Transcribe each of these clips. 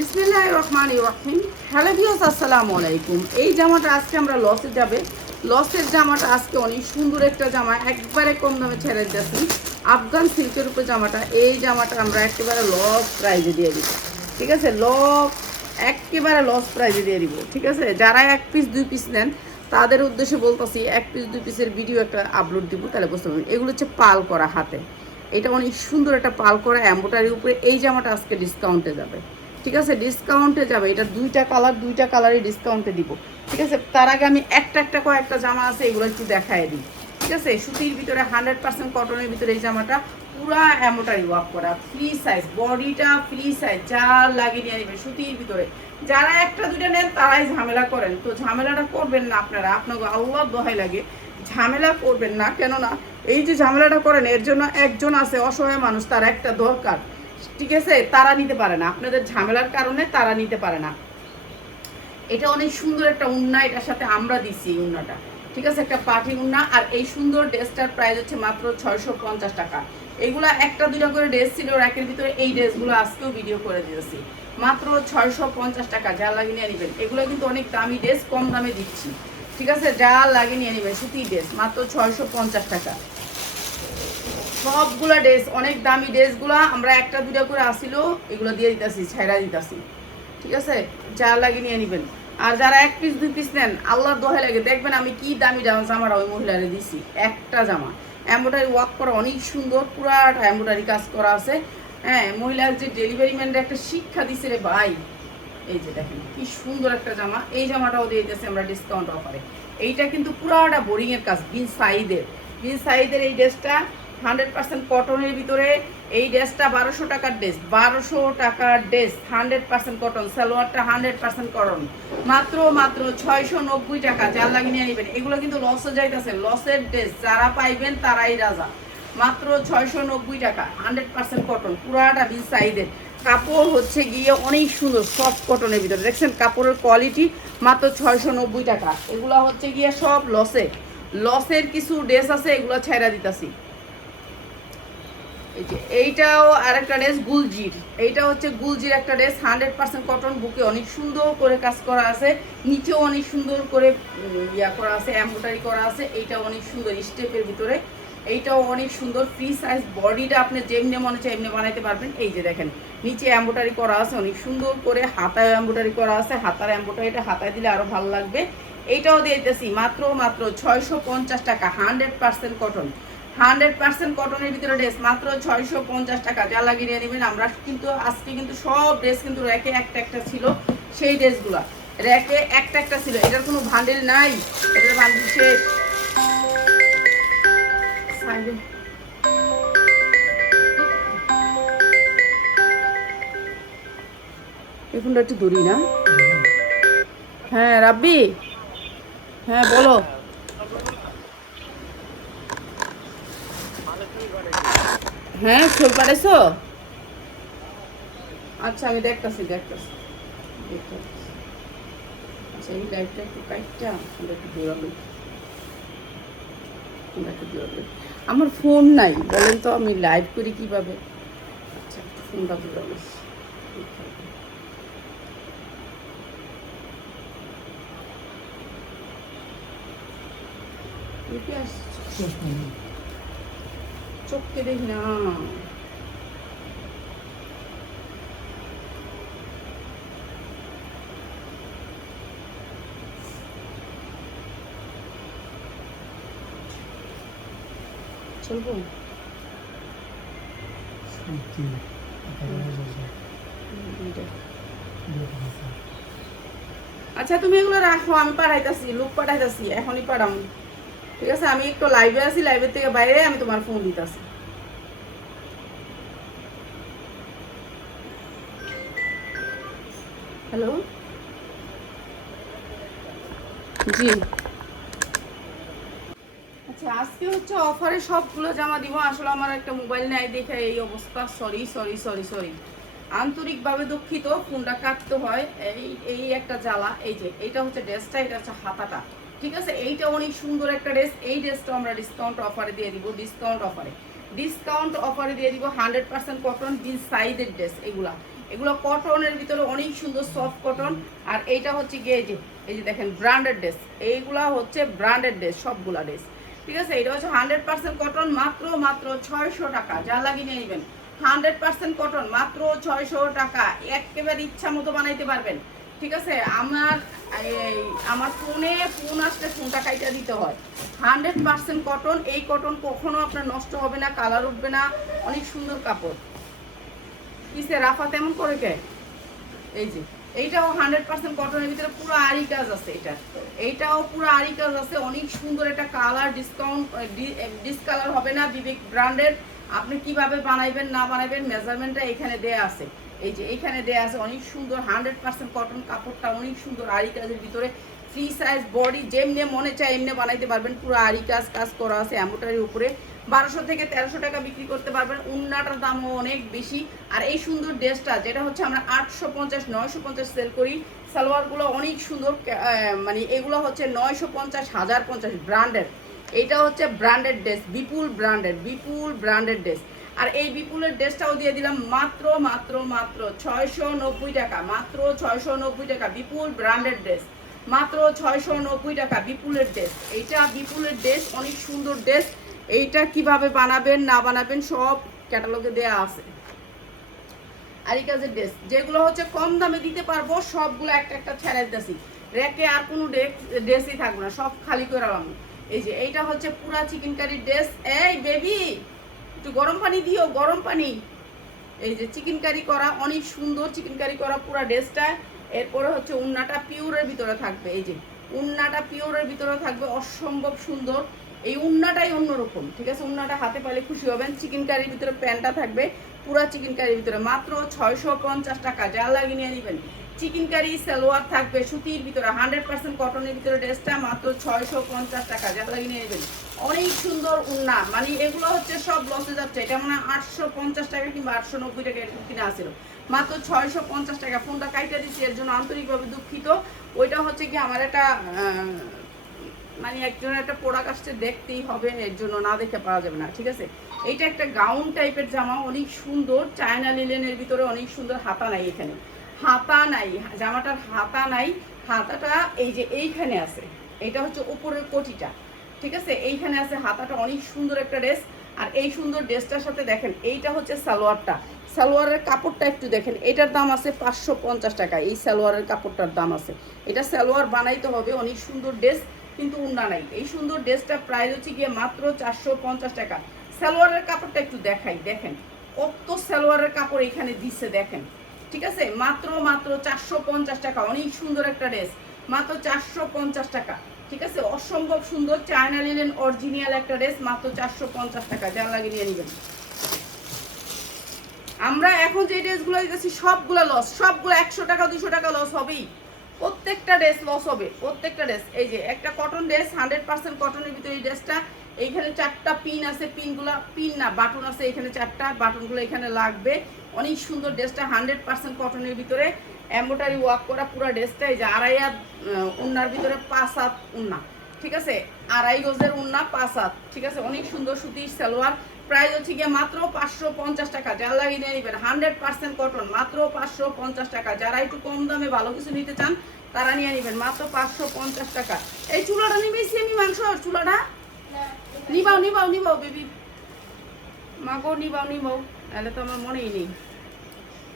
বিসমিল্লাহির রহমানির রহিম। Hello viewers, আসসালামু আলাইকুম। এই জামাটা আজকে আমরা লসে যাবে। লসের জামাটা আজকে অনেক সুন্দর একটা জামা, একবারে কম দামে ছেড়ে দিয়েছি। আফগান সিল্কের উপর জামাটা, এই জামাটা আমরা একেবারে লস প্রাইজে দিয়ে দিব। ঠিক আছে, একেবারে লস প্রাইজে দিয়ে দিব। ঠিক আছে, যারা এক পিস দুই পিস নেন তাদের উদ্দেশ্যে বলতেছি, এক পিস দুই পিসের ভিডিও একটা আপলোড দিব, তাহলে বুঝতে পারবেন। এগুলো হচ্ছে পাল করা হাতে, এটা অনেক সুন্দর একটা পাল করা এমব্রয়ডারির উপরে। এই জামাটা আজকে ডিসকাউন্টে যাবে। ঠিক আছে, ডিসকাউন্টে যাবে। এটা দুইটা কালারই ডিসকাউন্টে দিব। ঠিক আছে, তার আগে আমি একটা কয়েকটা জামা আছে, এগুলো একটু দেখায় দিই। ঠিক আছে, সুতির ভিতরে 100% কটনের ভিতরে এই জামাটা পুরা এমব্রয়ডারি ওয়ার্ক করা, ফ্রি সাইজ, বডিটা ফ্রি সাইজ, যা লাগিয়ে নিয়ে নেবেন সুতির ভিতরে। যারা একটা দুইটা নেন তারাই ঝামেলা করেন, তো ঝামেলাটা করবেন না আপনারা, আপনাকে আল্লাহ দোহাই লাগে ঝামেলা করবেন না। কেননা এই যে ঝামেলাটা করেন, এর জন্য একজন আছে অসহায় মানুষ, তার একটা দরকার। ঠিক আছে, তারা নিতে পারে না, আপনাদের ঝামেলার কারণে তারা নিতে পারে না। এটা অনেক সুন্দর একটা উন্না, এটার সাথে আমরা দিচ্ছি উন্নাটা। ঠিক আছে, একটা পার্টি উন্না। আর এই সুন্দর ড্রেসটার প্রাইস হচ্ছে মাত্র 650 টাকা। এইগুলা একটা দুইটা করে ড্রেস ছিল র্যাকের ভিতরে, এই ড্রেসগুলো আজকেও ভিডিও করে দিয়েছি মাত্র 650 টাকা। যা লাগিয়ে নিয়ে নেবেন, এগুলো কিন্তু অনেক দামি ড্রেস, কম দামে দিচ্ছি। ঠিক আছে, যা লাগিয়ে নিয়ে নেবেন, সুতি ড্রেস মাত্র 650 টাকা। সবগুলা ড্রেস অনেক দামি, ড্রেসগুলা আমরা একটা দুটা করে আসিল, এগুলো দিয়ে দিতেছি, ছাইরা দিতেছি। ঠিক আছে, যা লাগিয়ে নিয়ে নেবেন। আর যারা এক পিস দুই পিস নেন, আল্লাহর দোহাই লাগে, দেখবেন আমি কি দামি জামাটা ওই মহিলারে দিছি। একটা জামা এমব্রয়ডারি ওয়ার্ক করা, অনেক সুন্দর, পুরাটা এমব্রয়ডারি কাজ করা আছে। হ্যাঁ, মহিলার যে ডেলিভারি ম্যানরা একটা শিক্ষা দিছে রে ভাই। এই যে দেখেন কি সুন্দর একটা জামা, এই জামাটাও দিয়ে দিতেছি আমরা ডিসকাউন্ট অফারে। এইটা কিন্তু পুরাটা বোরিংয়ের কাজ, বিন সাইদের এই ড্রেসটা 100% কটনের ভিতরে। এই ড্রেসটা 1200 টাকার ড্রেস, 1200 টাকার ড্রেস, 100% কটন। সালোয়ারটা 100% কটন, মাত্র 690 টাকা। যার লাগিয়ে নিয়ে নেবেন, এগুলো কিন্তু লসে যাইতেছে, লসের ড্রেস যারা পাইবেন তারাই রাজা। মাত্র 690 টাকা, 100% কটন, পুরাটা বিন সাইদের। কাপড় হচ্ছে গিয়ে অনেক সুন্দর, সফট কটনের ভিতরে। দেখছেন কাপড়ের কোয়ালিটি, মাত্র 690 টাকা। এগুলো হচ্ছে গিয়ে সব লসের কিছু ড্রেস আছে, এগুলো ছেড়া দিতেছি। এইটাও আরেকটা ড্রেস গুলজির, এইটা হচ্ছে গুলজির একটা ড্রেস, 100% কটন। বুকে অনেক সুন্দর করে কাজ করা আছে, নিচেও অনেক সুন্দর করে ইয়া করা আছে, এমব্রয়ডারি করা আছে। এইটা অনেক সুন্দর স্টেপের ভিতরে, এইটাও অনেক সুন্দর, ফ্রি সাইজ। বডিটা আপনি যেমনি মনে হচ্ছে এমনি বানাইতে পারবেন। এই যে দেখেন নিচে এমব্রয়ডারি করা আছে অনেক সুন্দর করে, হাতায় এমব্রয়ডারি করা আছে। হাতার এমব্রয়ডারিটা হাতায় দিলে আরো ভালো লাগবে। এইটাও দিয়ে দিতেছি মাত্র 650 টাকা, 100% কটন। 100% কটনের ভিতরে ড্রেস, মাত্র 650 টাকা। যা লাগিয়ে নিয়ে নেবেন। আমরা কিন্তু আজকে কিন্তু সব ড্রেস কিন্তু র্যাকে একটা ছিল, সেই ড্রেসগুলা র্যাকে একটা ছিল। এটার কোনো ভান্ডেল নাই, এটার ভান্ডেল শেষ। এখনটা একটু দূরি না। হ্যাঁ রাব্বি, হ্যাঁ বলো। হ্যাঁ চল পাঠাইছো? আচ্ছা আমি দেখতেছি। আচ্ছা এই লাইটটা একটু কাটটা, একটু দৌড়াবে। আমার ফোন নাই, বলেন তো আমি লাইভ করি কিভাবে? আচ্ছা ফোনটা দৌড়াবে। চোখকে দেখি না। চলবো আচ্ছা, তুমি এগুলো রাখো, আমি পাঠাইতেছি, লোক পাঠাইতেছি, এখনই পাঠাম। ঠিক আছে, আমি একটু লাইভে আছি, লাইভের থেকে বাইরে আমি তোমার ফোন দিতেছি। হ্যালো, জি। আচ্ছা আজকে হচ্ছে অফারে সবগুলো জামা দিব। আসলে আমার একটা মোবাইল নাই দেখে এই অবস্থা, সরি, আন্তরিকভাবে দুঃখিত। ফোনটা কাটতে হয়, এই একটা জ্বালা। এই যে এইটা হচ্ছে ড্রেসটা, এটা হচ্ছে হাতাটা। ঠিক আছে, এইটা অনেক সুন্দর একটা ড্রেস। এই ড্রেসটা আমরা ডিসকাউন্ট অফারে দিয়ে দিব, ডিসকাউন্ট অফারে দিয়ে দিব 100% কটন, বিন সাইজের ড্রেস। এগুলো কটনের ভিতরে অনেক সুন্দর সফট কটন। আর এইটা হচ্ছে গিয়ে এই যে দেখেন ব্র্যান্ডেড ড্রেস, এইগুলা হচ্ছে ব্র্যান্ডেড ড্রেস, সবগুলা ড্রেস, ঠিক আছে। এটা হচ্ছে 100% কটন, মাত্র 600 টাকা, যা লাগিয়ে নিয়ে নেবেন। 100% কটন, মাত্র 600 টাকা, একেবারে ইচ্ছা মতো বানাইতে পারবেন, ঠিক আছে। আমার ফোন আসলে ফোনটা কাইটা দিতে হয়। 100% কটন, এই কটন কখনো আপনার নষ্ট হবে না, কালার উঠবে না, অনেক সুন্দর কাপড়। কিসে রাফা তেমন করে কে? এই যে এইটাও 100% কটনের ভিতরে পুরো আরি কাজ আছে, এইটাও পুরো আরি কাজ আছে, অনেক সুন্দর একটা কালার, ডিসকালার হবে না, বিবেক ব্র্যান্ডের। আপনি কিভাবে বানাইবেন না বানাইবেন মেজারমেন্টটা এখানে দেয়া আছে, এই যে এইখানে দেয়া আছে, অনেক সুন্দর 100% কটন, কাপড়টা অনেক সুন্দর আরি কাজের ভিতরে, ফ্রি সাইজ বডি, যেমনি মনে চায় এমনি বানাইতে পারবেন। পুরো আরি কাজ করা আছে এমব্রয়ডারির উপরে, 1200 থেকে 1300 টাকা বিক্রি করতে পারবেন। উন্নাটার দামও অনেক বেশি। আর এই সুন্দর ড্রেসটা যেটা হচ্ছে আমরা 850 950 সেল করি, সালোয়ারগুলো অনেক সুন্দর, মানে এগুলো হচ্ছে 950 1050 ব্র্যান্ডের। এইটা হচ্ছে ব্র্যান্ডেড ড্রেস, বিপুল ব্র্যান্ডেড ড্রেস। আর এই বিপুলের ড্রেসটাও দিয়ে দিলাম মাত্র 690 টাকা, মাত্র 690 টাকা, বিপুল ব্র্যান্ডেড ড্রেস, মাত্র 690 টাকা বিপুলের ড্রেস। এইটা বিপুলের ড্রেস, অনেক সুন্দর ড্রেস। এইটা কিভাবে বানাবেন না বানাবেন সব ক্যাটালগে দেয়া আছে। আর এই কাজের ড্রেস যেগুলো হচ্ছে কম দামে দিতে পারবো, সবগুলো একটা ছেড়ে দিতেছি, রেকে আর কোনো ড্রেসই থাকবে না, সব খালি করে আমি। এই যে এইটা হচ্ছে পুরা চিকেন কারির ড্রেস। এই বেবি একটু গরম পানি দিও, গরম পানি। এই যে চিকেন কারি করা, অনেক সুন্দর চিকেন কারি করা পুরা ড্রেসটা। এরপরে হচ্ছে উন্নাটা পিওরের ভিতরে থাকবে, এই যে উন্নাটা পিওরের ভিতরে থাকবে, অসম্ভব সুন্দর। এই উন্নাটাই অন্যরকম, ঠিক আছে। উন্নাটা হাতে পাইলে খুশি হবেন। চিকেন কারির ভিতরে প্যান্টটা থাকবে, পুরা চিকেন কারির ভিতরে, মাত্র 650 টাকা, যা লাগিয়ে নিয়ে নেবেন। চিকেন কারি সালোয়ার থাকবে সুতির ভিতরে, 100% কটনের ভিতরে ড্রেসটা, মাত্র 650 টাকা, যা লাগিয়ে নিয়ে নেবেন। অনেক সুন্দর উন্না, মানে এগুলো হচ্ছে সব লসে যাচ্ছে। এটা মানে 850 টাকা কিংবা 890 টাকা এরকম কিনা আসছিল, মাত্র 650 টাকা। ফোনটা কাইটা দিচ্ছি, এর জন্য আন্তরিকভাবে দুঃখিত। ওইটা হচ্ছে কি আমার একটা মানে একজনের একটা প্রোডাক্ট আসছে, দেখতেই হবে, এর জন্য না দেখে পাওয়া যাবে না, ঠিক আছে। এইটা একটা গাউন টাইপের জামা, অনেক সুন্দর, চায়না লিলেনের ভিতরে, অনেক সুন্দর। হাতা নাই, এখানে হাতা নাই, জামাটার হাতা নাই, হাতাটা এই যে এইখানে আছে, এটা হচ্ছে উপরের কোটিটা, ঠিক আছে, এইখানে আছে হাতাটা। অনেক সুন্দর একটা ড্রেস। আর এই সুন্দর ড্রেসটার সাথে দেখেন এইটা হচ্ছে সালোয়ারটা, সালোয়ারের কাপড়টা একটু দেখেন, এটার দাম আছে 550 টাকা। এই সালোয়ারের কাপড়টার দাম আছে, এটা সালোয়ার বানাইতে হবে। অনেক সুন্দর ড্রেস, কিন্তু উন্না নাই। এই সুন্দর ড্রেসটা প্রাইস হচ্ছে গিয়ে মাত্র 450 টাকা। সালোয়ারের কাপড়টা একটু দেখাই, দেখেন কত সালোয়ারের কাপড় এখানে দিচ্ছে, দেখেন, ঠিক আছে। মাত্র 450 টাকা, অনেক সুন্দর একটা ড্রেস, মাত্র 450 টাকা, ঠিক আছে। অসম্ভব সুন্দর চায়না লিলেন অরিজিনাল একটা ড্রেস, মাত্র 450 টাকা, যা লাগিয়ে নিয়ে নেবেন। আমরা এখন যে ড্রেসগুলো দিতেছি সবগুলো লস, সবগুলো 100 টাকা 200 টাকা লস হবেই, প্রত্যেকটা ড্রেস লস হবে, প্রত্যেকটা ড্রেস। এই যে একটা কটন ড্রেস, 100% কটনের ভিতরে এই ড্রেসটা। এইখানে 4টা পিন আছে, পিনগুলো পিন না বাটন আছে, এখানে 4টা বাটনগুলো এখানে লাগবে। অনেক সুন্দর ড্রেসটা, 100% কটনের ভিতরে, এমব্রয়ডারি ওয়ার্ক করা পুরো ড্রেসটা। এই যে আড়াই হাত উন্নার ভিতরে 5 হাত উন্না, ঠিক আছে, আড়াই গজের উন্না 5 হাত, ঠিক আছে। অনেক সুন্দর সুতির সালোয়ার, প্রাইস হচ্ছে গিয়ে মাত্র 550 টাকা, যা লাগিয়ে নিয়ে নেবেন। 100% কটন, মাত্র 550 টাকা। যারা একটু কম দামে ভালো কিছু নিতে চান তারা নিয়ে নেবেন, মাত্র 550 টাকা। এই চুলাটা নিবেছি আমি, মাংস চুলাটা নিবাও বেবি, মাগো নিবাও, তাহলে তো আমার মনেই নেই,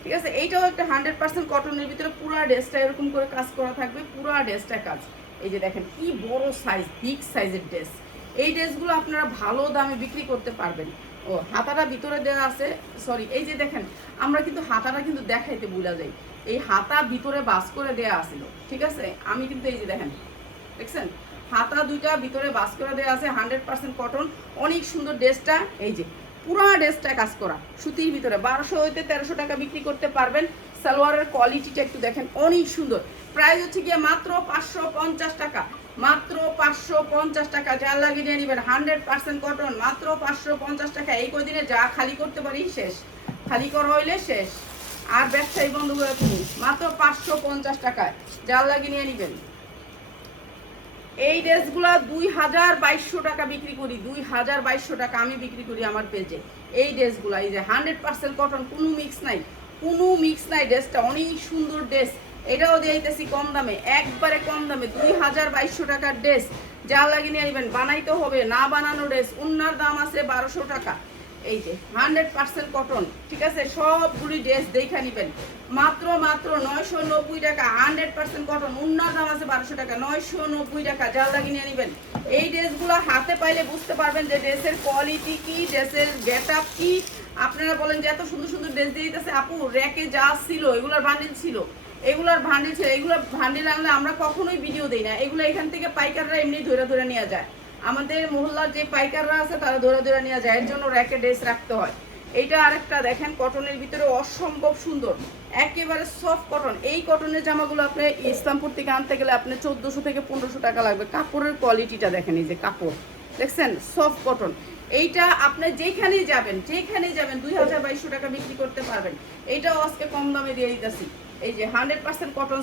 ঠিক আছে। এইটাও একটা 100% কটনের ভিতরে, পুরো ড্রেসটা এরকম করে কাজ করা থাকবে, পুরো ড্রেসটা কাজ। এই যে দেখেন কি বড় সাইজ, বিগ সাইজের ড্রেস। এই ড্রেসগুলো আপনারা ভালো দামে বিক্রি করতে পারবেন। ও হাতাটা ভিতরে দেওয়া আছে, সরি, এই যে দেখেন আমরা কিন্তু হাতাটা কিন্তু দেখাইতে ভুলা যাই, এই হাতা ভিতরে বাস করে দেওয়া আছিল, ঠিক আছে। আমি কিন্তু এই যে দেখেন, দেখছেন হাতা দুইটা ভিতরে বাস করে দেওয়া আছে, 100% কটন, অনেক সুন্দর ড্রেসটা। এই যে পুরো ড্রেসটা কাজ করা সুতির ভিতরে, 1200 হইতে 1300 টাকা বিক্রি করতে পারবেন। সালোয়ারের কোয়ালিটিটা একটু দেখেন, অনেক সুন্দর। প্রাইস হচ্ছে গিয়ে মাত্র 550 টাকা, মাত্র 550 টাকা, যা লাগিয়ে নিয়ে নেবেন। 100% কটন, মাত্র 550 টাকা। এই কদিনে যা খালি করতে পারি শেষ, খালি করা হইলে শেষ, আর ব্যবসায়ী বন্ধ করে তুমি, মাত্র 550 টাকায়, যা লাগিয়ে নিয়ে নেবেন। এই ড্রেসগুলো 2200 টাকা বিক্রি করি, 2200 টাকা আমি বিক্রি করি আমার পেজে। এই ড্রেসগুলো এই যে 100% কটন, কোনো মিক্স নাই, কোনো মিক্স নাই, ড্রেসটা অনেক সুন্দর ড্রেস। এটাও দিয়ে দিতেছি কম দামে, একবারে কম দামে 2200 টাকার ড্রেস। যা লাগে নিয়ে নেবেন, বানাইতে হবে না বানানো ড্রেস। উন্নার দাম আছে 1200 টাকা। এই যে 100% কটন, ঠিক আছে, সবগুলি ড্রেস দেখে নেবেন মাত্র 990 টাকা। 100% কটন, উন্নার দাম আছে 1200 টাকা, 990 টাকা। যা লাগে নিয়ে নেবেন। এই ড্রেসগুলো হাতে পাইলে বুঝতে পারবেন যে ড্রেসের কোয়ালিটি কি, ড্রেসের গেট আপ কি। আপনারা বলেন যে এত সুন্দর সুন্দর ড্রেস দিয়ে দিতেছে আপু, র্যাকে যা ছিল এগুলোর বান্ডিল ছিল, এগুলোর ভান্ডিল ছিল, এগুলো ভান্ডিল আনলে আমরা কখনোই ভিডিও দিই না। এগুলো এখান থেকে পাইকাররা এমনি ধরে ধরে নিয়ে যায়, আমাদের মহল্লার যে পাইকাররা আছে তারা ধরে ধরে নিয়ে যায়, এর জন্য র্যাকে ড্রেস রাখতে হয়। এইটা আরেকটা দেখেন, কটনের ভিতরে অসম্ভব সুন্দর, একেবারে সফট কটন। এই কটনের জামাগুলো আপনি ইসলামপুর থেকে আনতে গেলে আপনি 1400 থেকে 1500 টাকা লাগবে। কাপড়ের কোয়ালিটিটা দেখেন, এই যে কাপড় দেখছেন, সফট কটন। এইটা আপনি যেখানেই যাবেন 2200 টাকা বিক্রি করতে পারবেন। এইটাও আজকে কম দামে দিয়ে দিতেছি। এই যে 100% কটন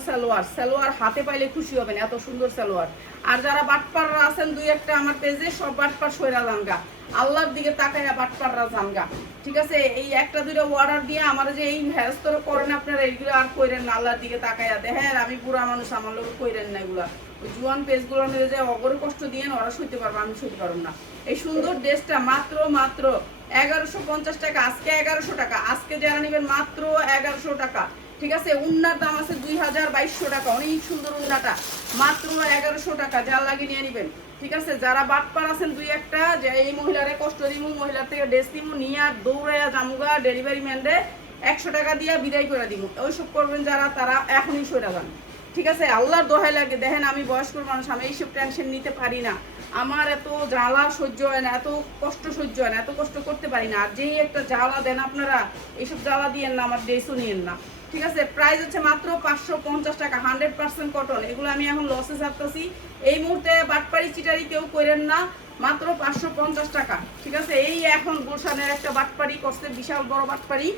সালোয়ার হাতে পাইলে খুশি হবেন, এত সুন্দর সালোয়ার। আর যারা বাটপাররা আছেন দুই একটা আমার পেজে, সব বাটপার সইরা জানগা, আল্লাহর দিকে তাকাইয়া বাটপাররা জানগা, ঠিক আছে। এই একটা দুইটা অর্ডার দিয়ে আমার যে এই হ্যারাস্তর করেন আপনারা, এইগুলো আর কইরেন না, আল্লাহর দিকে তাকাইয়া দেখেন আমি বুড়া মানুষ, আমার লোক কইরেন না এগুলা। ওই জুয়ান পেজগুলো নিয়ে যায় অগরে কষ্ট দিয়ে ওরা সইতে পারবো, আমি সইতে পারবো না। এই সুন্দর ড্রেসটা মাত্র 1150 টাকা, আজকে 1100 টাকা, আজকে যারা নেবেন মাত্র 1100 টাকা, ঠিক আছে। উন্নার দাম আছে 2200 টাকা, অনেক সুন্দর উন্নাটা, মাত্র 1100 টাকা। যা লাগে নিয়ে নেবেন, ঠিক আছে। যারা বাটপার আছেন দুই একটা, যে এই মহিলারে কষ্ট দিমু, মহিলার থেকে ড্রেস দিমু, নিয়ে আর দৌড়াইয়া জামুগা ডেলিভারি ম্যানরে 100 টাকা দিয়ে বিদায় করে দিমু, ওইসব করবেন যারা, তারা এখনই সরে যান, ঠিক আছে। আল্লাহর দোহাই লাগে, দেখেন আমি বয়স্ক মানুষ, আমি এইসব টেনশন নিতে পারি না, আমার এত জ্বালা সহ্য হয় না, এত কষ্ট সহ্য হয় না, এত কষ্ট করতে পারি না। আর যেই একটা জ্বালা দেন আপনারা, এইসব জ্বালা দিয়েন না, আমার ড্রেসও নিয়েন না, ঠিক আছে। প্রাইস হচ্ছে মাত্র 550 টাকা, 100% কটন। এগুলো আমি এখন লসে ছাড়তেছি এই মুহূর্তে, বাটপারি চিটারি কেউ করেন না, মাত্র 550 টাকা, ঠিক আছে। এই এখন গুলশানের একটা বাটপারি করছে, বিশাল বড় বাটপারি,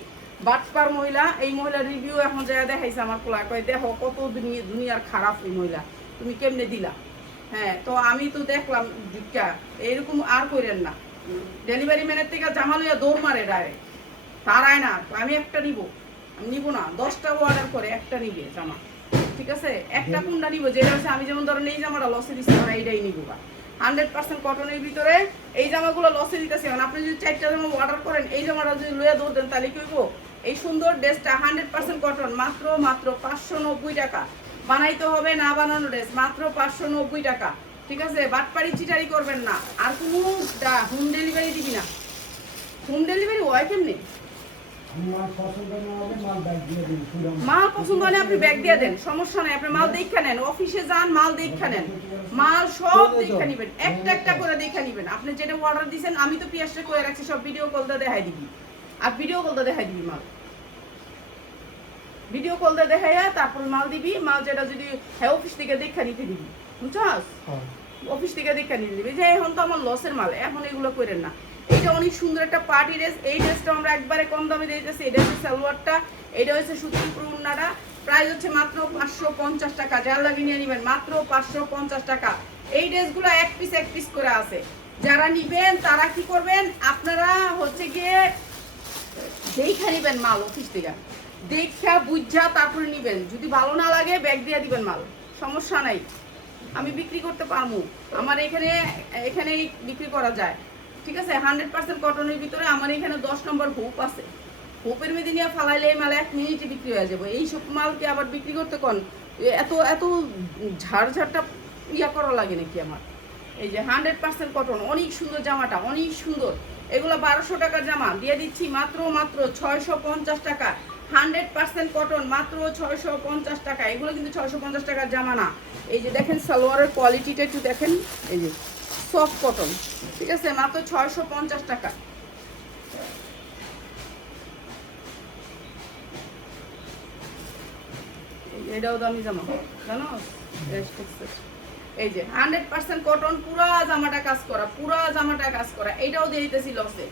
বাটপার মহিলা। এই মহিলার রিভিউ এখন যা দেখাইছে আমার পোলা, কয় দেখো কত দুনিয়ার খারাপ এই মহিলা, তুমি কেমনে দিলা। হ্যাঁ, তো আমি তো দেখলাম এরকম আর করেন না। ডেলিভারি ম্যানের থেকে জামা লইয়া দৌড় মারে ডাইরেক্ট, তারাই না আমি একটা নিব না, 10টা অর্ডার করে একটা নিবে জামা, ঠিক আছে। একটা কোনটা নিব, যেটা হচ্ছে আমি যেমন ধরেন এই জামাটা লসে দিচ্ছি না, এইটাই নিব। 100% কটনের ভিতরে এই জামাগুলো লসে দিতেছি। আপনি যদি 4টা জামা অর্ডার করেন, এই জামাটা যদি লইয়া দৌড় দেন, তাহলে কি হইব? এই সুন্দর ড্রেসটা 100% কটন, মাত্র 590 টাকা। বানাইতে হবে না বানানো ড্রেস, মাত্র 590 টাকা, ঠিক আছে। বাটপারি চিটারি করবেন না। আর কোনো হোম ডেলিভারি দিবি না, হোম ডেলিভারি হয় কেমনি? মাল পছন্দ হলে আপনি ব্যাগ দিয়ে দেন, সমস্যা নাই, আপনি মাল দেখা নেন, অফিসে যান মাল দেখা নেন, মাল সব দেখা নিবেন, একটা একটা করে দেখা নিবেন। আপনি যেটা অর্ডার দিয়েছেন, আমি তো পিয়াসটা করে রাখছি, সব ভিডিও কলটা দেখাই দিবি, আর ভিডিও কলটা দেখাই দিবি, মাল ভিডিও কলটা দেখাইয়া তারপর মাল দিবি। মাল যেটা যদি হ্যাঁ অফিস থেকে দেখা নিতে দিবি, বুঝছস, অফিস থেকে দেখা নিতে দিবি। যে এখন তো আমার লসের মাল, এখন এগুলো করেন না। এটা অনেক সুন্দর একটা পার্টি ড্রেস, এই ড্রেসটা আমরা একবারে কম দামে দিয়ে দিতেছি। এটা হচ্ছে সালোয়ারটা, এটা হচ্ছে সুতির উন্নাটা, প্রাইস হচ্ছে মাত্র 550 টাকা। যার লাগে নিয়ে নেবেন, মাত্র 550 টাকা। এই ড্রেসগুলো এক পিস করে আছে, যারা নিবেন তারা কি করবেন, আপনারা হচ্ছে গিয়ে দেখা নিবেন মাল, অফিস থেকে দেখা বুঝা তারপরে নিবেন। যদি ভালো না লাগে ব্যাগ দিয়ে দিবেন মাল, সমস্যা নাই, আমি বিক্রি করতে পারবো, আমার এখানেই বিক্রি করা যায়, ঠিক আছে। 100% কটনের ভিতরে আমার এখানে 10 নম্বর হুপ আছে, হুপের মধ্যে নিয়ে ফালাইলে এই মাল 1 মিনিটে বিক্রি হয়ে যাবে। এই সব মালকে আবার বিক্রি করতে কোন এত ঝাড়ঝাড়টা করা লাগে নাকি আমার। এই যে 100% কটন, অনেক সুন্দর জামাটা, অনেক সুন্দর। এগুলো 1200 টাকার জামা দিয়ে দিচ্ছি মাত্র 650 টাকা। 100% কটন, মাত্র 650 টাকা। এগুলো কিন্তু 650 টাকার জামা না। এই যে দেখেন সালোয়ারের কোয়ালিটিটা একটু দেখেন, এই যে সফট কটন, ঠিক আছে, মাত্র 650 টাকা। এটাও দামি জামা, জানো, এই যে 100% কটন, পুরা জামাটা কাজ করা, এটাও দিয়ে দিতেছি লসে,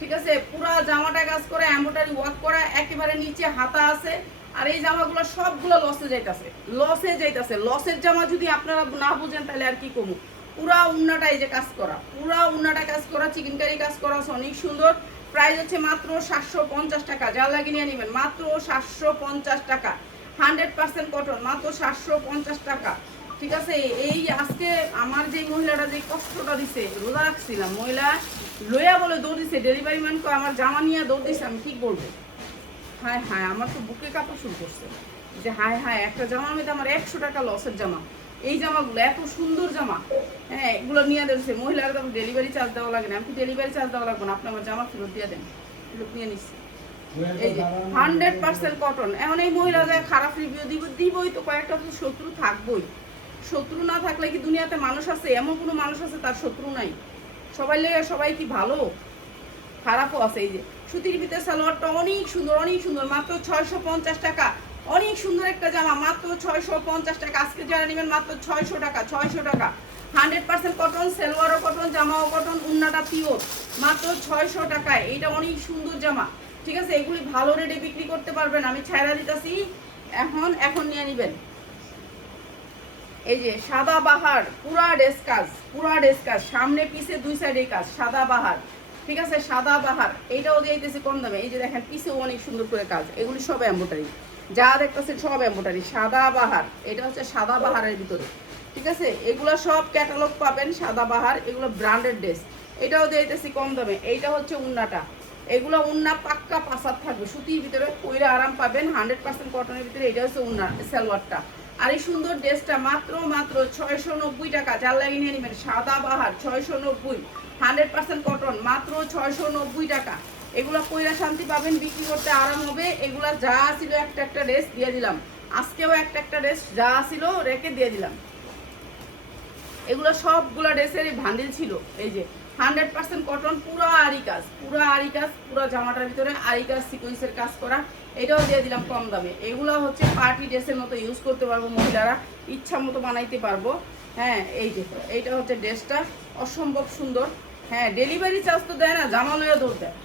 ঠিক আছে। পুরা জামাটা কাজ করা, এমব্রয়ডারি ওয়ার্ক করা, একেবারে নিচে হাতা আছে। আর এই জামাগুলো সবগুলো লসে যাইতাছে। লসের জামা যদি আপনারা না বুঝেন তাহলে আর কি কমু। পুরা উন্নাটা এই যে কাজ করা, চিকেনকারি কাজ করা আছে, অনেক সুন্দর। প্রাইস হচ্ছে মাত্র 750 টাকা, যা লাগে নিয়ে নেবেন মাত্র 750 টাকা। 100% কটন, মাত্র 750 টাকা। ঠিক আছে, এই আজকে আমার যে মহিলাটা যে কষ্টটা দিছে, রোজা রাখছিলাম, মহিলা লইয়া বলে দৌড় দিছে, ডেলিভারি ম্যানকে আমার জামা নিয়ে দৌড় দিছে, আমি ঠিক বলবো। হায় হায়, আমার তো বুকে কাপড় শুরু করছে যে হায় হায়, একটা জামার মধ্যে আমার 100 টাকা লসের জামা। এই জামাগুলো এত সুন্দর জামা, হ্যাঁ এগুলো নিয়ে দিচ্ছে মহিলারা, তো ডেলিভারি চার্জ দেওয়া লাগে না। আমি ডেলিভারি চার্জ দেওয়া লাগবে না, আপনি আমার জামা ফেরত দিয়ে দেন, ফেরত নিয়ে নিচ্ছি। এই যে 100% কটন। এখন এই মহিলা যায় খারাপ রিভিউ দিবই তো, কয়েকটা তো শত্রু থাকবোই। শত্রু না থাকলে কি দুনিয়াতে মানুষ আছে? এমন কোনো মানুষ আছে তার শত্রু নাই? সবাই লেগে সবাই কি ভালো? খারাপও আছে। এই যে সুতির ভিতরে সালোয়ারটা অনেক সুন্দর, অনেক সুন্দর, মাত্র 650 টাকা। অনেক সুন্দর একটা জামা, মাত্র 650 টাকা। আজকে যারা নেবেন মাত্র 600 টাকা, 600 টাকা। 100% কটন, সালোয়ারও কটন, জামাও কটন, উন্নাটা পিওর, মাত্র 600 টাকায়। এইটা অনেক সুন্দর জামা। ঠিক আছে, এগুলি ভালো রেটে বিক্রি করতে পারবেন, আমি ছাইরা দিতেছি। এখন নিয়ে নেবেন। এই যে সাদা বাহার, পুরা ড্রেস কাজ, পুরা ড্রেস কাজ, সামনে পিছে দুই সাইডে কাজ, সাদা বাহার। ঠিক আছে, সাদা বাহার, এইটাও দিয়ে দিতেছি কম দামে। এই যে দেখেন পিছেও অনেক সুন্দর করে কাজ, এগুলি সব এম্বোটারি, যা দেখতেছে সব এম্বোটারি। সাদা বাহার, এটা হচ্ছে সাদা বাহারের ভিতরে। ঠিক আছে, এগুলো সব ক্যাটালগ পাবেন, সাদা বাহার, এগুলো ব্র্যান্ডেড ড্রেস। এটাও দিয়ে দিতেছি কম দামে। এইটা হচ্ছে উন্নাটা, এগুলো উন্না পাক্কা পাসার থাকবে, সুতির ভিতরে পইরা আরাম পাবেন। 100% কটনের ভিতরে। এটা হচ্ছে উন্না সালোয়ারটা। আর এই সুন্দর ড্রেসটা মাত্র 690 টাকা, যার লাগিয়ে নিয়ে নেবেন। সাদা বাহার 690, 100% কটন, মাত্র 690 টাকা। এগুলো পয়লা শান্তি পাবেন, বিক্রি করতে আরাম হবে। এগুলা যা ছিল একটা একটা ড্রেস দিয়ে দিলাম, আজকেও একটা একটা ড্রেস যা ছিল রেখে দিয়ে দিলাম। এগুলো সবগুলো ড্রেসেরই ভান্ডিল ছিল। এই যে 100% কটন, পুরো আরি কাজ, পুরো আরি কাজ, পুরো জামাটার ভিতরে আরি কাজ, সিকোয়েন্সের কাজ করা। এটাও দিয়ে দিলাম কম দামে। এগুলো হচ্ছে পার্টি ড্রেসের মতো ইউজ করতে পারবো, মহিলারা ইচ্ছা মতো বানাইতে পারবো। হ্যাঁ, এই যে এইটা হচ্ছে ড্রেসটা, অসম্ভব সুন্দর। হ্যাঁ, ডেলিভারি চার্জ তো দেয় না, জামা লইয়া দৌড় দেয়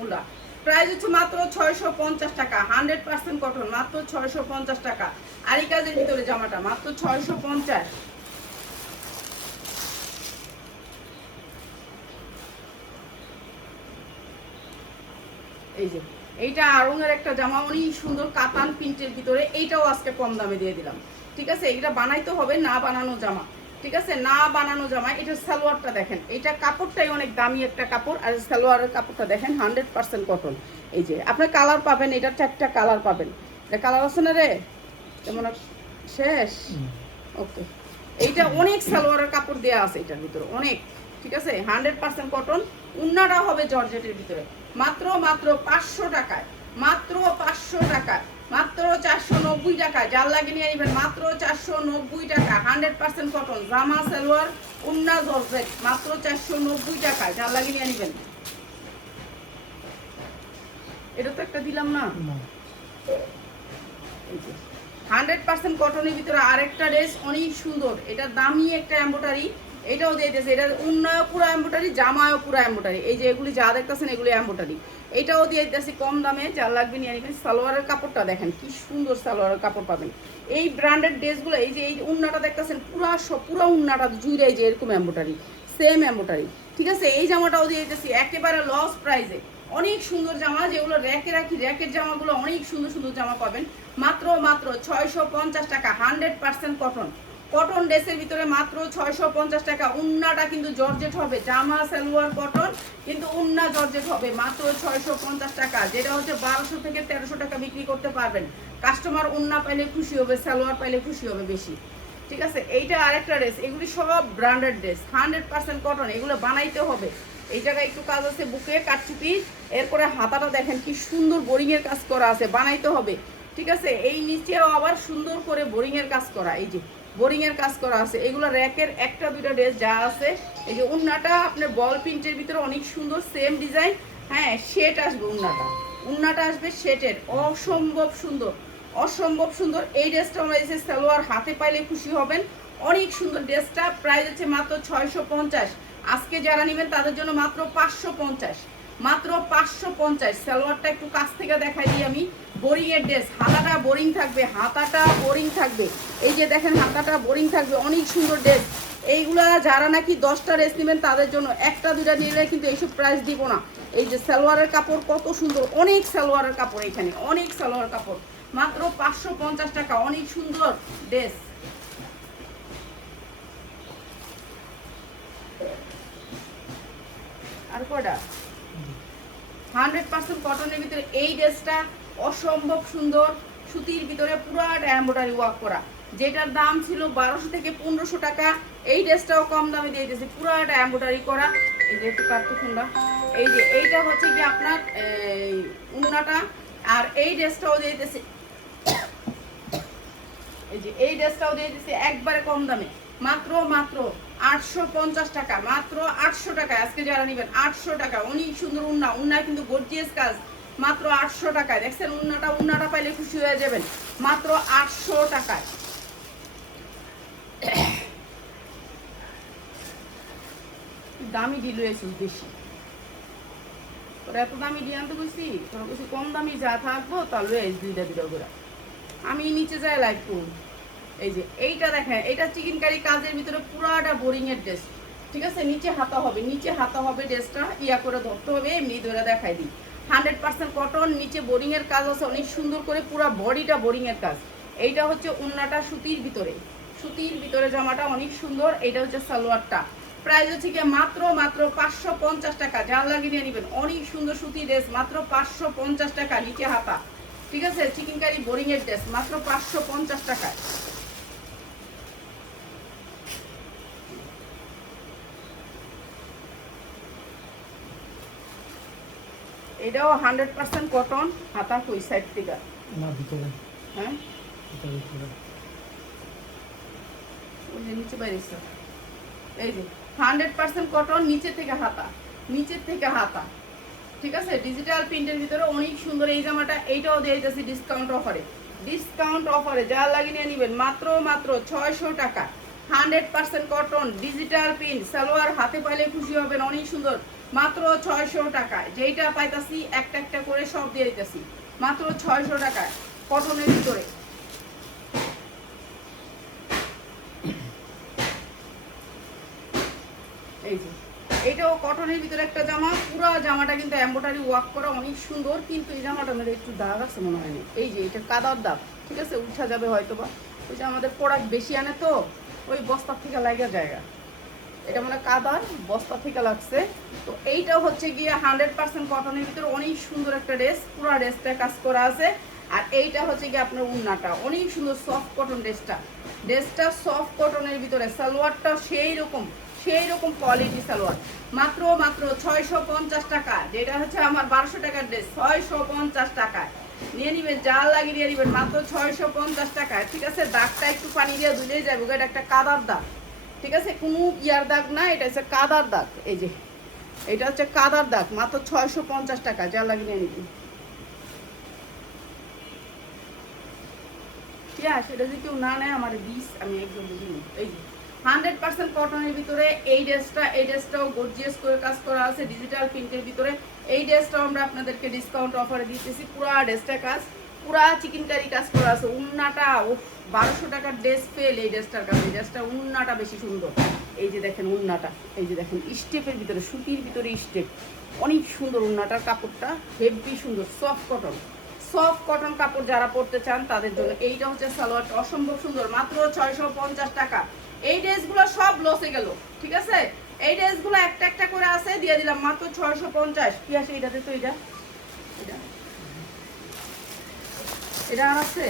ওরা। প্রাইস হচ্ছে মাত্র 650 টাকা। 100% কটন, মাত্র 650 টাকা। আরি কাজের ভিতরে জামাটা মাত্র 650। এই যে এইটা আড়ঙের একটা জামা, অনেক সুন্দর কাতান প্রিন্টের ভিতরে। এইটাও আজকে কম দামে দিয়ে দিলাম। ঠিক আছে, এটা বানাইতে হবে, না বানানো জামা। ঠিক আছে, না বানানো জামা। এটা সালোয়ারটা দেখেন, এটা কাপড়টাই অনেক দামি একটা কাপড়। আর সালোয়ারের কাপড়টা দেখেন 100% কটন। এই যে আপনি কালার পাবেন, এটা 4টা কালার পাবেন। এটা কালার আছে না রে, যেমন শেষ। ওকে, এইটা অনেক সালোয়ারের কাপড় দেওয়া আছে এটার ভিতরে অনেক। ঠিক আছে, 100% কটন। উন্নাটা হবে জর্জেটের ভিতরে। মাত্র 500 টাকায়, মাত্র 500 টাকায়, মাত্র 490 টাকায়। যার লাগে নিয়ে নেবেন মাত্র 490 টাকা। 100% কটন, জামা সালোয়ার উন্না জর্জেট, মাত্র 490 টাকায়। যার লাগে নিয়ে নেবেন। এটা তো একটা দিলাম না। 100% কটনের ভিতরে আরেকটা ড্রেস অনেক সুন্দর, এটা দামি একটা এমব্রয়ডারি। এটাও দিয়ে দিয়েছে, এটা উন্নয় পুরো এমব্রয়ডারি, জামায়ও পুরো এমব্রয়ডারি। এই যে এগুলি যা দেখতেছেন এগুলি এমব্রয়ডারি। এটাও দিয়ে দিতেছি কম দামে, যার লাগবে নিয়ে নেবেন। সালোয়ারের কাপড়টা দেখেন কি সুন্দর, সালোয়ারের কাপড় পাবেন। এই ব্র্যান্ডেড ড্রেসগুলো, এই যে এই উন্নাটা দেখতেছেন পুরো উন্নাটা জুড়ে যে এরকম এমব্রয়ডারি, সেম এমব্রয়ডারি। ঠিক আছে, এই জামাটাও দিয়ে দিতেছি একেবারে লস প্রাইসে। অনেক সুন্দর জামা, যেগুলো র্যাকে রাখি, র্যাকের জামাগুলো অনেক সুন্দর সুন্দর জামা পাবেন। মাত্র 650 টাকা। 100% কটন, কটন ড্রেসের ভিতরে মাত্র 650 টাকা। উন্নাটা কিন্তু জর্জেট হবে, জামা সালোয়ার কটন, কিন্তু উন্না জর্জেট হবে। মাত্র 650 টাকা, যেটা হচ্ছে 1200 থেকে 1300 টাকা বিক্রি করতে পারবেন। কাস্টমার উন্না পাইলে খুশি হবে, সালোয়ার পাইলে খুশি হবে বেশি। ঠিক আছে, এইটা আরেকটা ড্রেস, এগুলি সব ব্র্যান্ডেড ড্রেস, 100% কটন। এগুলো বানাইতে হবে। এই জায়গায় একটু কাজ আছে, বুকে কাটচুপি। এরপরে হাতাটা দেখেন কি সুন্দর বোরিংয়ের কাজ করা আছে, বানাইতে হবে। ঠিক আছে, এই নিচেও আবার সুন্দর করে বোরিংয়ের কাজ করা, এই যে বোরিংয়ের কাজ করা আছে। এগুলো র্যাকের একটা দুইটা ড্রেস যা আছে। এই যে উন্নাটা আপনার বল প্রিন্টের ভিতরে অনেক সুন্দর, সেম ডিজাইন। হ্যাঁ, শেট আসবে উন্নাটা আসবে শেটের, অসম্ভব সুন্দর, অসম্ভব সুন্দর। এই ড্রেসটা আমরা এসে সালোয়ার হাতে পাইলে খুশি হবেন। অনেক সুন্দর ড্রেসটা, প্রাইস হচ্ছে মাত্র 650। আজকে যারা নেবেন তাদের জন্য মাত্র 550, মাত্র 550। সালোয়ারটা একটু কাছ থেকে দেখাই দিই আমি। বোরিং এর ড্রেস, হাতাটা বোরিং থাকবে, হাতাটা বোরিং থাকবে। এই যে দেখেন হাতাটা বোরিং থাকবে, অনেক সুন্দর ড্রেস। এইগুলা যারা নাকি 10টা ড্রেস নেবেন তাদের জন্য, একটা দুইটা নিলে কিন্তু এইসব প্রাইস দিব না। এই যে সালোয়ারের কাপড় কত সুন্দর, অনেক সালোয়ারের কাপড়, এখানে অনেক সালোয়ার কাপড়, মাত্র 550 টাকা, অনেক সুন্দর ড্রেস। আর কয়টা 100% কটনের ভিতরে এই ড্রেসটা অসম্ভব সুন্দর, সুতির ভিতরে পুরাটা এমব্রয়ডারি ওয়ার্ক করা, যেটার দাম ছিল 1200 থেকে 1500 টাকা, এই ড্রেসটাও কম দামে দিয়ে দিয়েছে, পুরাটা এমব্রয়ডারি করা। এই যে একটু কাটতে খুললাম, এই যে এইটা হচ্ছে কি আপনার উন্নাটা, আর এই ড্রেসটাও দিয়ে দিতেছে, এই যে এই ড্রেসটাও দিয়ে দিতেছে একবারে কম দামে, মাত্র 850 টাকা, মাত্র 800 টাকা। আজকে যারা নেবেন 800 টাকা, অনেক সুন্দর উন্না, উন্নায় কিন্তু গর্জিয়াস কাজ, মাত্র 800 টাকায়। দেখছেন উন্নাটা পাইলে খুশি হয়ে যাবেন, মাত্র 800 টাকায়। দামি ডিল হয়েছে বেশি, তোরা এত দামি দিয়ে আনতে কইছি, তোরা কইছি কম দামি যা থাকবো তাহলে দুইটা করে আমি নিচে যাই লাইক করুন। এই যে এইটা দেখেন, এটা চিকেন কারি কাজের ভিতরে পুরাটা বোরিং এর ড্রেস, ঠিক আছে, নিচে হাতা হবে, নিচে হাতা হবে, ড্রেসটা ইয়া করে ধরতে হবে, এমনি ধরে দেখাই দিই। 100% কটন, নিচে বোরিং এর কাজ আছে অনেক সুন্দর করে, পুরো বডিটা বোরিং এর কাজ। এইটা হচ্ছে উন্নাটা সুতির ভিতরে, সুতির ভিতরে জামাটা অনেক সুন্দর। এইটা হচ্ছে সালোয়ারটা, প্রাইস হচ্ছে কি মাত্র 550 টাকা, যার লাগিয়ে নিয়ে নেবেন, অনেক সুন্দর সুতির ড্রেস, মাত্র 550 টাকা, নিচে হাতা, ঠিক আছে, চিকেন কারি বোরিং এর ড্রেস, মাত্র 550 টাকায়। এটাও 100% কটন, হাতা কই সাইড থেকে না ভিতরে, হ্যাঁ ভিতরে ওই যে নিচে বাইরেছে, এই যে 100% কটন, নিচে থেকে হাতা, নিচে থেকে হাতা, ঠিক আছে, ডিজিটাল প্রিন্টের ভিতরে অনেক সুন্দর এই জামাটা। এইটাও দিয়ে দিতেছি ডিসকাউন্ট অফারে, ডিসকাউন্ট অফারে, যা লাগিয়ে নিয়ে নেবেন মাত্র 600 টাকা। 100% কটন, ডিজিটাল প্রিন্ট, সালোয়ার হাতে পাইলে খুশি হবেন, অনেক সুন্দর, মাত্র 600 টাকায়। যেইটা পাইতাছি একটা একটা করে সব দিয়ে দিতেছি, মাত্র 600 টাকায় কটনের ভিতরে। এই যে এইটাও কটনের ভিতরে একটা জামা, পুরো জামাটা কিন্তু এমব্রয়ডারি ওয়ার্ক করা, অনেক সুন্দর, কিন্তু এই জামাটা আমাদের একটু দাগ আছে মনে হয় না, এই যে এটা কাদার দাগ, ঠিক আছে, উঠা যাবে হয়তো বা, ওই যে আমাদের প্রোডাক্ট বেশি আনে তো ওই বস্তার থেকে লাগা জায়গা, এটা মানে কাদার বস্তা থেকে লাগছে। তো এইটা হচ্ছে গিয়ে 100% কটনের ভিতরে অনেক সুন্দর একটা ড্রেস, পুরো ড্রেসটা কাজ করা আছে। আর এইটা হচ্ছে গিয়ে আপনার উন্নাটা অনেক সুন্দর সফট কটন, ড্রেসটা সফট কটনের ভিতরে, সালোয়ারটা সেই রকম কোয়ালিটি সালোয়ার, মাত্র 650 টাকা, যেটা হচ্ছে আমার 1200 টাকার ড্রেস, 650 টাকায় নিয়ে নিবেন, জাল লাগিয়ে নিয়ে নিবেন, মাত্র 650 টাকায়, ঠিক আছে। দাগটা একটু পানি দিয়ে ধুলে যাবে, এটা একটা কাদার দাগ, ঠিক আছে, কোনো ইয়ার দাগ না, এটা হচ্ছে কাদার দাগ, এই যে এটা হচ্ছে কাদার দাগ, মাত্র 650 টাকা, যা লাগিয়ে নিয়ে নিবেন। ঠিক আছে, সেটা যদি কেউ না নেয় আমার 20 আমি একদম বুঝিনি। এই যে 100% কটনের ভিতরে এই ড্রেসটাও গর্জিয়াস করে কাজ করা আছে, ডিজিটাল প্রিন্টের ভিতরে। এই ড্রেসটাও আমরা আপনাদেরকে ডিসকাউন্ট অফারে দিতেছি, পুরা ড্রেসটা কাজ, পুরা চিকেন কারি কাজ করা আছে। উন্নাটা 1200 টাকার ড্রেস ফেল এই ড্রেসটার কাছে, এই ড্রেসটা উন্নাটা বেশি সুন্দর। এই যে দেখেন উন্নাটা, এই যে দেখেন স্টেপের ভিতরে, সুতির ভিতরে স্টেপ, অনেক সুন্দর উন্নাটার কাপড়টা, হেভি সুন্দর, সফট কটন কাপড় যারা পরতে চান তাদের জন্য। এইটা হচ্ছে সালোয়ারটা, অসম্ভব সুন্দর, মাত্র 650 টাকা। এই ড্রেসগুলো সব লসে গেল, ঠিক আছে, এই ড্রেসগুলো একটা একটা করে আছে, দিয়ে দিলাম মাত্র 650। কি আছে এটাতে, তো এটা আর আছে,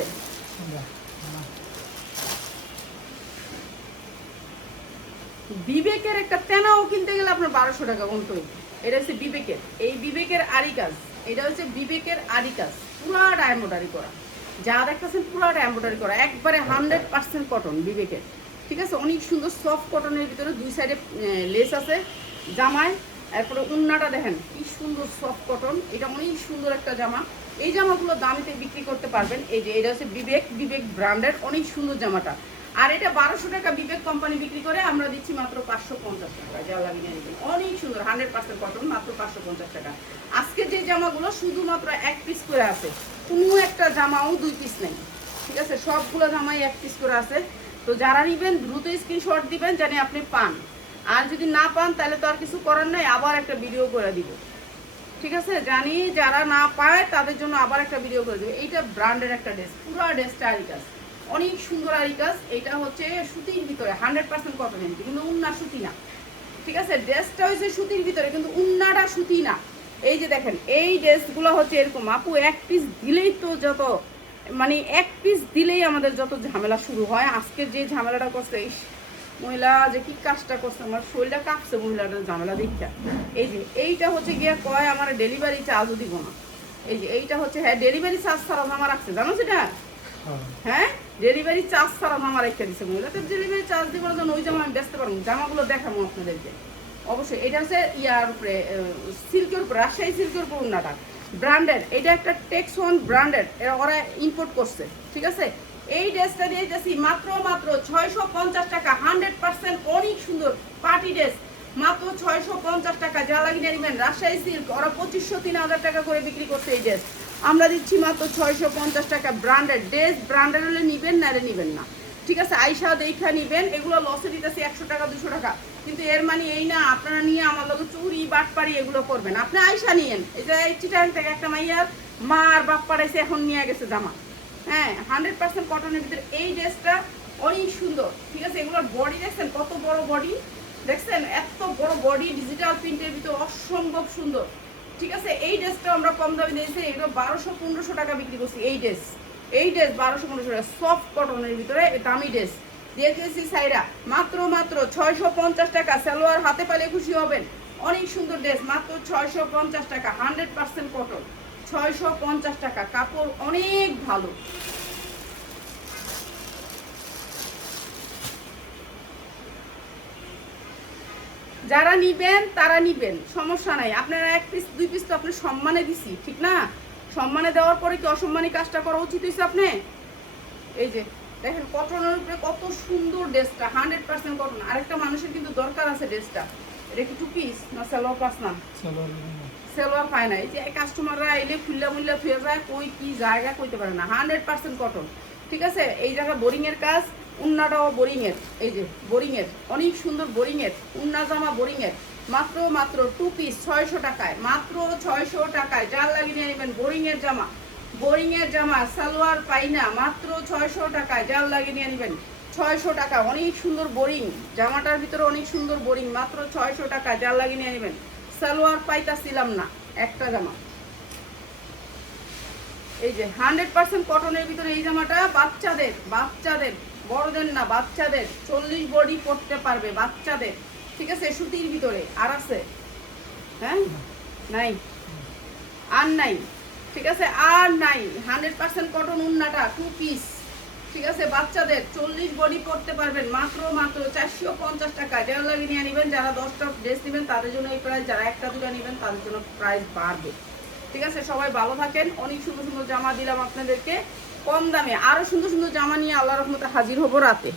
বিবেকের একটা তেনাও কিনতে গেলে আপনার 1200 টাকা অন্তই। এটা হচ্ছে বিবেকের, এই বিবেকের আরি কাজ, এটা হচ্ছে বিবেকের আরি কাজ, পুরাটা এমব্রয়ডারি করা, যা দেখতেছেন পুরাটা এমব্রয়ডারি করা, একবারে 100% কটন বিবেকের, ঠিক আছে, অনেক সুন্দর সফট কটনের ভিতরে, দুই সাইডে লেস আছে জামায়। এরপরে উন্নাটা দেখেন কি সুন্দর সফট কটন, এটা অনেক সুন্দর একটা জামা। এই জামাগুলো দামিতে বিক্রি করতে পারবেন। এই যে এটা হচ্ছে বিবেক ব্র্যান্ডের অনেক সুন্দর জামাটা, আর এটা 1200 টাকা বিবেক কোম্পানি বিক্রি করে, আমরা দিচ্ছি মাত্র 550 টাকা, যা লাগিয়ে নেবেন, অনেক সুন্দর 100% কটন, মাত্র 550 টাকা। আজকে যে জামাগুলো শুধুমাত্র এক পিস করে আছে, কোনো একটা জামাও দুই পিস নেই, ঠিক আছে, সবগুলো জামাই এক পিস করে আছে। তো যারা নেবেন দ্রুত স্ক্রিনশট দিবেন, জানি আপনি পান, আর যদি না পান তাহলে তো আর কিছু করার নাই, আবার একটা ভিডিও করে দিব। ঠিক আছে, জানি যারা না পায় তাদের জন্য আবার একটা ভিডিও করে দেবে। এইটা ব্র্যান্ডের একটা ড্রেস, পুরো ড্রেসটা আরিকাস, অনেক সুন্দর আরিকাস। এটা হচ্ছে সুতির ভিতরে 100% কটন, কিন্তু উন্না সুতি না। ঠিক আছে, ড্রেসটা হচ্ছে সুতির ভিতরে কিন্তু উন্নাটা সুতি না। এই যে দেখেন এই ড্রেসগুলো হচ্ছে এরকম, আপু এক পিস দিলেই তো যত, মানে এক পিস দিলেই আমাদের যত ঝামেলা শুরু হয়। আজকের যে ঝামেলাটা করছে এই মহিলা, যে কি কাজটা করছে, আমার শরীরটা কাঁপছে মহিলাটার ঝামেলা দেখা। এই যে এইটা হচ্ছে গিয়ে কয় আমার ডেলিভারি চার্জও দিব না। এই যে এইটা হচ্ছে, হ্যাঁ ডেলিভারি চার্জ ছাড়া জামা রাখছে, জানো সেটা? হ্যাঁ ডেলিভারি চার্জ ছাড়া জামা রেখে দিচ্ছে মহিলা। তো ডেলিভারি চার্জ দিব না, ওই জামা আমি বেচতে পারবো। জামাগুলো দেখাবো আপনাদেরকে অবশ্যই। এটা হচ্ছে ইয়ার উপরে, সিল্কের উপরে, রাজশাহী সিল্কের উপর উন্নাটা ব্র্যান্ডের। এটা একটা টেক্সন ব্র্যান্ডের, ওরা ইম্পোর্ট করছে। ঠিক আছে, এই ড্রেসটা দিয়ে যাচ্ছি মাত্র 650 টাকা, 100% অনেক সুন্দর পার্টি ড্রেস, মাত্র 650 টাকা। যা লাগিয়ে নেবেন রাজশাহী সিল্ক, ওরা 2500-3000 টাকা করে বিক্রি করছে এই ড্রেস, আমরা দিচ্ছি মাত্র 650 টাকা। ব্র্যান্ডেড ড্রেস, ব্র্যান্ডেড হলে নিবেন না, নিবেন না। ঠিক আছে, আইসা দেখা নিবেন। এগুলো লসে দিতেছি 100 টাকা 200 টাকা, কিন্তু এর মানে এই না আপনারা নিয়ে আমার লোক চুরি বাটপাড়ি এগুলো করবেন। আপনি আইসা নিয়েন। এই যে চিটাং থেকে একটা মাইয়ার মা আর বাপ পাড়াইছে, এখন নিয়ে গেছে জামা। হ্যাঁ 100% কটনের ভিতরে এই ড্রেসটা অনেক সুন্দর। ঠিক আছে, এগুলোর বডি দেখছেন কত বড় বডি, দেখছেন এত বড় বডি, ডিজিটাল প্রিন্টের ভিতরে অসম্ভব সুন্দর। ঠিক আছে, এই ড্রেসটা আমরা কম দামে দিয়েছি, এগুলো 1200-1500 টাকা বিক্রি করছি। এই ড্রেস 1200-1500 টাকা, সফট কটনের ভিতরে দামি ড্রেস দিয়ে দিয়েছি সাইরা মাত্র 650 টাকা। সালোয়ার হাতে পালে খুশি হবেন, অনেক সুন্দর ড্রেস, মাত্র 650 টাকা, 100% কটন, 650 টাকা। কাপড় অনেক ভালো। যারা নিবেন তারা নিবেন, সমস্যা নাই। আপনারা এক পিস 2 পিস তো আপনি সম্মানে দিছি, ঠিক না? সম্মানে দেওয়ার পরে কি অসম্মানী কাজটা করা উচিত হয়েছে আপনি? এই যে দেখেন কটনের উপরে কত সুন্দর ড্রেসটা, 100% কটন। আরেকটা মানুষের কিন্তু দরকার আছে ড্রেসটা। এটা কি 2 পিস না সালোয়ার পাস? না সালোয়ার পায় না। এই যে কাস্টমাররা এলে খুল্লা মুল্লা থুয়ে যায়, কই কি জায়গা কইতে পারে না। 100% কটন। ঠিক আছে, এই জায়গা বোরিং এর কাজ, উন্নাটাও বোরিং এর। এই যে বোরিং এর, অনেক সুন্দর বোরিং এর উন্না জামা, বোরিং এর, মাত্র 2 পিস 600 টাকায়, মাত্র 600 টাকায়। যার লাগিয়ে নিয়ে নেবেন বোরিং এর জামা, বোরিং এর জামা সালোয়ার পাই না, মাত্র 600 টাকায়। যার লাগিয়ে নিয়ে নেবেন 600 টাকা। অনেক সুন্দর বোরিং, জামাটার ভিতরে অনেক সুন্দর বোরিং, মাত্র 600 টাকা। যার লাগিয়ে নিয়ে নেবেন। সালোয়ার পাইতাছিলাম না একটা জামা। এই যে 100% কটনের ভিতরে এই জামাটা বাচ্চাদের বড়দের না, বাচ্চাদের 40 বডি পরতে পারবে, বাচ্চাদের। ঠিক আছে, সুতির ভিতরে আর আছে? হ্যাঁ নাই, আর নাই। ঠিক আছে, আর নাই। 100% কটন উন্নাটা 2 পিস। ঠিক আছে, বাচ্চাদের 40 বডি পরতে পারবেন, মাত্র 450 টাকা। যারা লাগে নিয়ে নেবেন, যারা 10টা ড্রেস নেবেন তাদের জন্য এই প্রাইস, যারা একটা দুটা নেবেন তাদের জন্য প্রাইস বাড়বে। ঠিক আছে, সবাই ভালো থাকেন। অনেক সুন্দর সুন্দর জামা দিলাম আপনাদেরকে কম দামে। আরো সুন্দর সুন্দর জামা নিয়ে আল্লাহর রহমতে হাজির হবো রাতে।